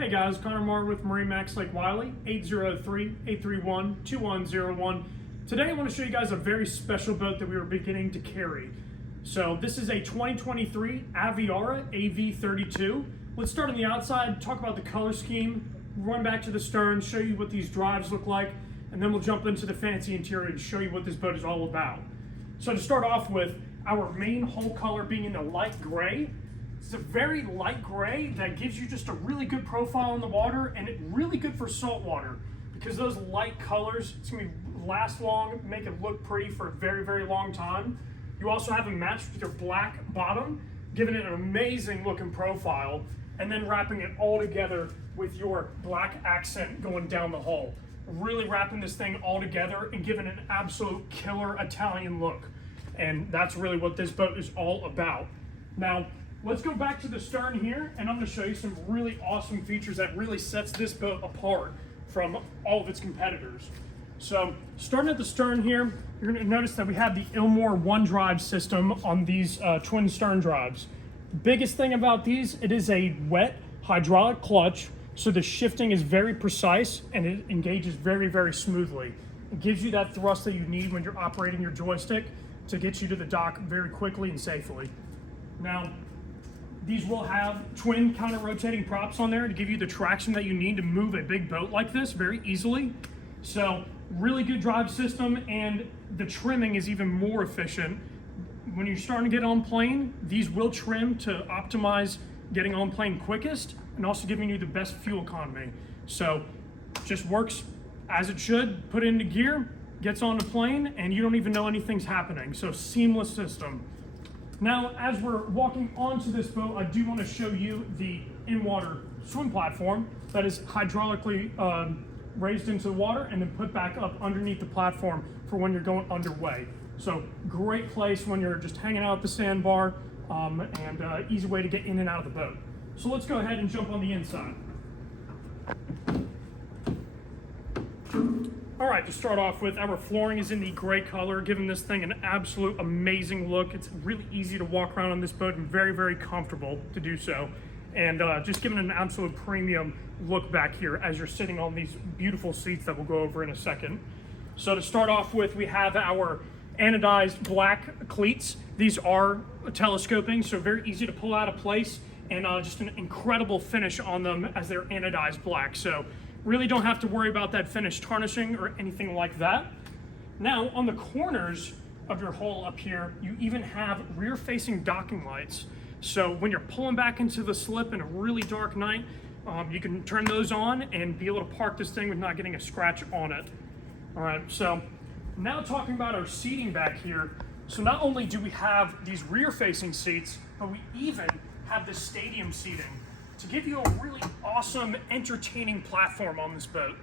Hey guys, Connor Moore with MarineMax Lake Wylie, 803-831-2101. Today I want to show you guys a very special boat that we are beginning to carry. So this is a 2023 Aviara AV32. Let's start on the outside, talk about the color scheme, run back to the stern, show you what these drives look like, and then we'll jump into the fancy interior to show you what this boat is all about. So to start off with, our main hull color being in the light gray. It's a very light gray that gives you just a really good profile in the water, and it's really good for salt water because those light colors, it's gonna last long, make it look pretty for a very, very long time. You also have it matched with your black bottom, giving it an amazing looking profile, and then wrapping it all together with your black accent going down the hull. Really wrapping this thing all together and giving it an absolute killer Italian look. And that's really what this boat is all about. Now, let's go back to the stern here, and I'm going to show you some really awesome features that really sets this boat apart from all of its competitors. So, starting at the stern here, you're going to notice that we have the llmor one drive system on these twin stern drives. Biggest thing about these, it is a wet hydraulic clutch, so the shifting is very precise and it engages very, very smoothly. It gives you that thrust that you need when you're operating your joystick to get you to the dock very quickly and safely. Now, these will have twin counter-rotating props on there to give you the traction that you need to move a big boat like this very easily. So, really good drive system, and the trimming is even more efficient. When you're starting to get on plane, these will trim to optimize getting on plane quickest and also giving you the best fuel economy. So, just works as it should, put it into gear, gets on the plane, and you don't even know anything's happening. So, seamless system. Now, as we're walking onto this boat, I do want to show you the in-water swim platform that is hydraulically raised into the water and then put back up underneath the platform for when you're going underway. So, great place when you're just hanging out at the sandbar, and easy way to get in and out of the boat. So let's go ahead and jump on the inside. All right, to start off with, our flooring is in the gray color, giving this thing an absolute amazing look. It's really easy to walk around on this boat and very, very comfortable to do so. And just giving it an absolute premium look back here as you're sitting on these beautiful seats that we'll go over in a second. So to start off with, we have our anodized black cleats. These are telescoping, so very easy to pull out of place, and just an incredible finish on them as they're anodized black. So really don't have to worry about that finish tarnishing or anything like that. Now, on the corners of your hull up here, you even have rear-facing docking lights. So when you're pulling back into the slip in a really dark night, you can turn those on and be able to park this thing with not getting a scratch on it. All right, so now talking about our seating back here. So not only do we have these rear-facing seats, but we even have the stadium seating to give you a really awesome, entertaining platform on this boat.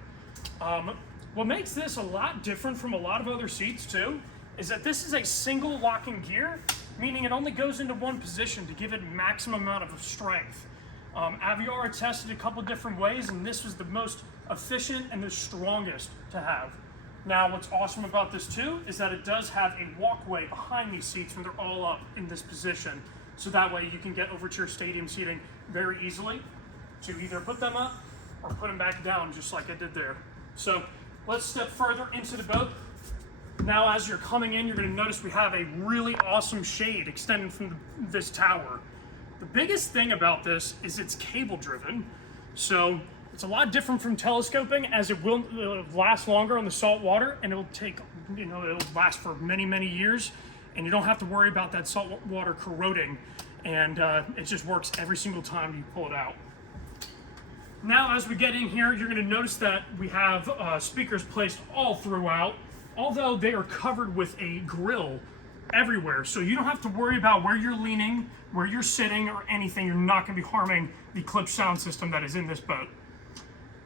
What makes this a lot different from a lot of other seats too, is that this is a single locking gear, meaning it only goes into one position to give it maximum amount of strength. Aviara tested a couple different ways, and this was the most efficient and the strongest to have. Now, what's awesome about this too is that it does have a walkway behind these seats when they're all up in this position. So that way you can get over to your stadium seating very easily to either put them up or put them back down just like I did there. So let's step further into the boat. Now, as you're coming in, you're going to notice we have a really awesome shade extending from this tower. The biggest thing about this is it's cable driven. So it's a lot different from telescoping, as it will last longer on the salt water, and it'll last for many, many years, and you don't have to worry about that salt water corroding, and it just works every single time you pull it out. Now, as we get in here, you're going to notice that we have speakers placed all throughout, although they are covered with a grill everywhere, so you don't have to worry about where you're leaning, where you're sitting, or anything. You're not going to be harming the Klipsch sound system that is in this boat.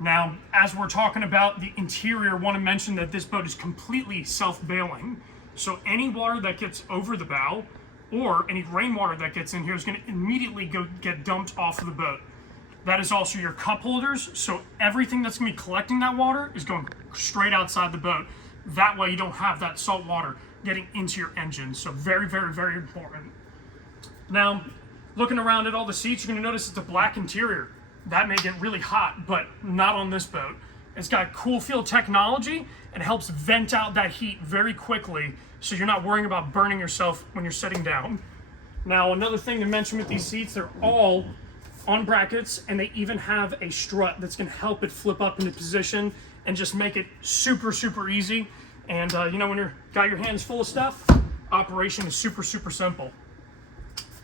Now, as we're talking about the interior, I want to mention that this boat is completely self-bailing. So any water that gets over the bow or any rainwater that gets in here is going to immediately get dumped off of the boat. That is also your cup holders. So everything that's going to be collecting that water is going straight outside the boat. That way you don't have that salt water getting into your engine. So very, very, very important. Now, looking around at all the seats, you're going to notice it's a black interior. that may get really hot, but not on this boat. It's got CoolFeel technology and helps vent out that heat very quickly, so you're not worrying about burning yourself when you're sitting down. Now, another thing to mention with these seats, they're all on brackets, and they even have a strut that's gonna help it flip up into position and just make it super, super easy. And you know, when you've got your hands full of stuff, operation is super, super simple.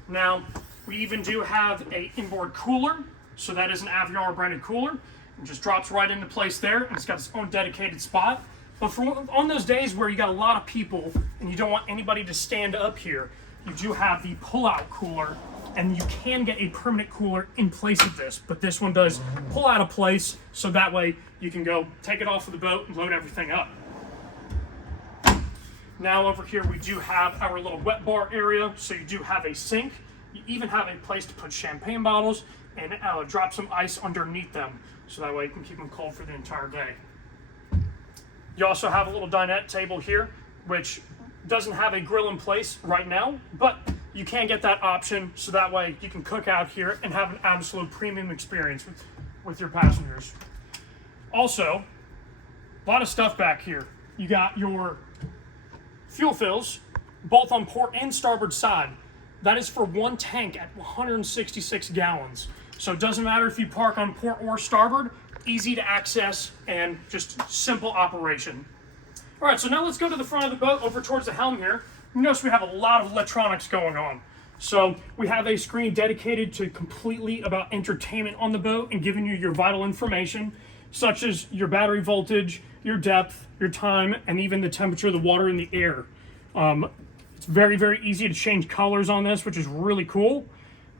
Now, we even do have a inboard cooler. So that is an Aviara branded cooler. It just drops right into place there, and it's got its own dedicated spot. But on those days where you got a lot of people and you don't want anybody to stand up here, you do have the pull-out cooler, and you can get a permanent cooler in place of this, but this one does pull out of place, so that way you can go take it off of the boat and load everything up. Now over here we do have our little wet bar area, so you do have a sink. You even have a place to put champagne bottles and drop some ice underneath them, so that way you can keep them cold for the entire day. You also have a little dinette table here, which doesn't have a grill in place right now, but you can get that option, so that way you can cook out here and have an absolute premium experience with your passengers. Also, a lot of stuff back here. You got your fuel fills, both on port and starboard side. That is for one tank at 166 gallons. So it doesn't matter if you park on port or starboard, easy to access and just simple operation. All right, so now let's go to the front of the boat over towards the helm here. You notice we have a lot of electronics going on. So we have a screen dedicated to completely about entertainment on the boat and giving you your vital information, such as your battery voltage, your depth, your time, and even the temperature of the water and the air. It's very, very easy to change colors on this, which is really cool.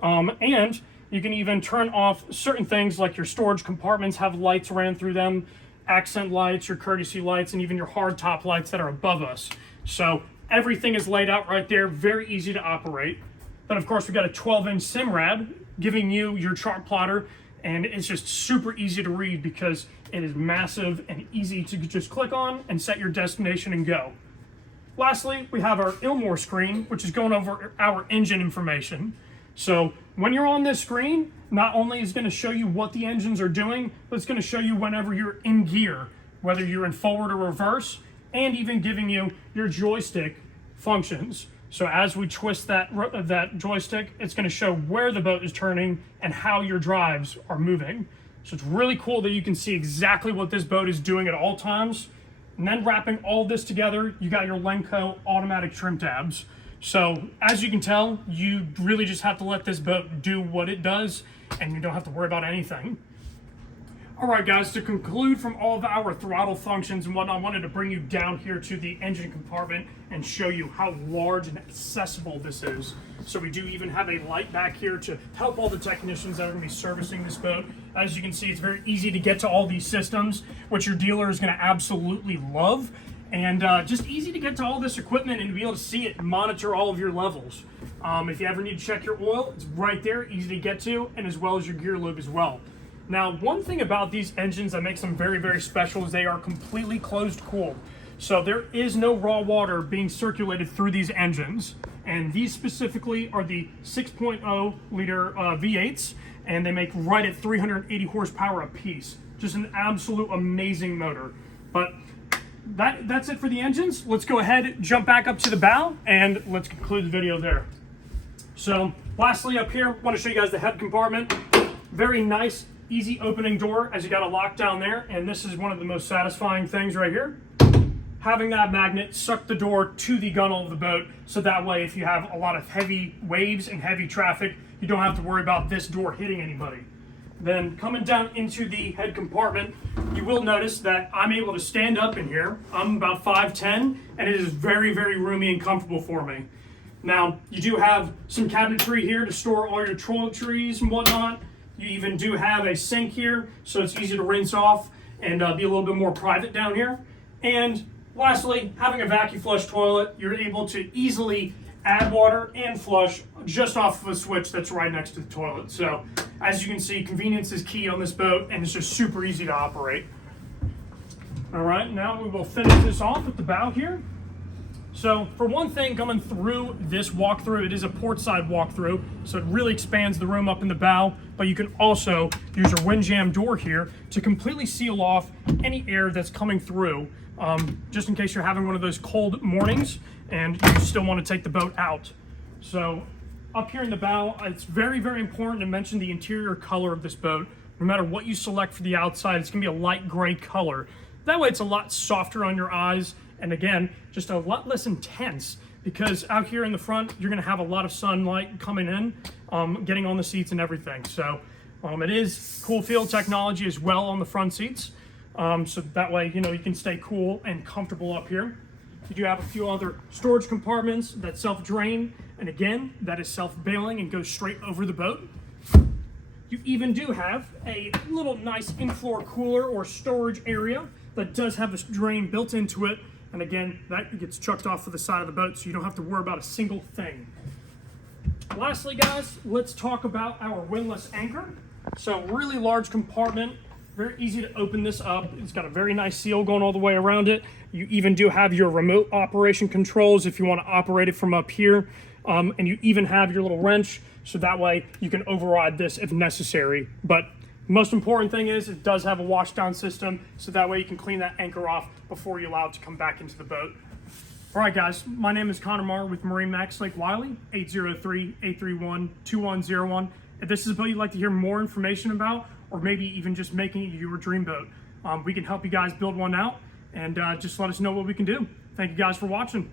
And you can even turn off certain things like your storage compartments have lights ran through them, accent lights, your courtesy lights, and even your hard top lights that are above us. So everything is laid out right there, very easy to operate. Then of course we got a 12-inch SIMRAD giving you your chart plotter, and it's just super easy to read because it is massive and easy to just click on and set your destination and go. Lastly, we have our llmor screen, which is going over our engine information. So when you're on this screen, not only is it going to show you what the engines are doing, but it's going to show you whenever you're in gear, whether you're in forward or reverse, and even giving you your joystick functions. So as we twist that joystick, it's going to show where the boat is turning and how your drives are moving. So it's really cool that you can see exactly what this boat is doing at all times. And then wrapping all this together, you got your Lenco automatic trim tabs. So as you can tell, you really just have to let this boat do what it does, and you don't have to worry about anything. All right, guys, to conclude from all of our throttle functions and whatnot, I wanted to bring you down here to the engine compartment and show you how large and accessible this is. So we do even have a light back here to help all the technicians that are going to be servicing this boat. As you can see, it's very easy to get to all these systems, which your dealer is going to absolutely love. And just easy to get to all this equipment and to be able to see it and monitor all of your levels. If you ever need to check your oil, it's right there, easy to get to, and as well as your gear lube as well. Now, one thing about these engines that makes them very, very special is they are completely closed cooled. So there is no raw water being circulated through these engines. And these specifically are the 6.0 liter V8s, and they make right at 380 horsepower apiece. Just an absolute amazing motor. But that's it for the engines. Let's go ahead, jump back up to the bow, and let's conclude the video there. So lastly up here, I want to show you guys the head compartment. Very nice, easy opening door as you got a lock down there, and this is one of the most satisfying things right here. Having that magnet suck the door to the gunnel of the boat, so that way if you have a lot of heavy waves and heavy traffic, you don't have to worry about this door hitting anybody. Then coming down into the head compartment, you will notice that I'm able to stand up in here. I'm about 5'10", and it is very, very roomy and comfortable for me. Now, you do have some cabinetry here to store all your toiletries and whatnot. You even do have a sink here, so it's easy to rinse off and be a little bit more private down here. And lastly, having a vacuum flush toilet, you're able to easily add water and flush just off of a switch that's right next to the toilet. So as you can see, convenience is key on this boat, and it's just super easy to operate. All right, now we will finish this off with the bow here. So for one thing, coming through this walkthrough, it is a port side walkthrough, so it really expands the room up in the bow, but you can also use your wind jam door here to completely seal off any air that's coming through, just in case you're having one of those cold mornings and you still want to take the boat out. So up here in the bow, it's very, very important to mention the interior color of this boat. No matter what you select for the outside, it's gonna be a light gray color. That way it's a lot softer on your eyes, and again, just a lot less intense, because out here in the front, you're gonna have a lot of sunlight coming in, getting on the seats and everything. So it is CoolFeel technology as well on the front seats. So that way, you know, you can stay cool and comfortable up here. You do have a few other storage compartments that self-drain, and again, that is self-bailing and goes straight over the boat. You even do have a little nice in-floor cooler or storage area that does have a drain built into it. And again, that gets chucked off to the side of the boat, so you don't have to worry about a single thing. Lastly, guys, let's talk about our windlass anchor. So really large compartment, very easy to open this up. It's got a very nice seal going all the way around it. You even do have your remote operation controls if you want to operate it from up here. And you even have your little wrench, so that way you can override this if necessary. But the most important thing is it does have a wash down system, so that way you can clean that anchor off before you allow it to come back into the boat. All right, guys, my name is Connor with MarineMax Lake Wylie, 803-831-2101. If this is a boat you'd like to hear more information about, or maybe even just making it your dream boat, we can help you guys build one out, and just let us know what we can do. Thank you guys for watching.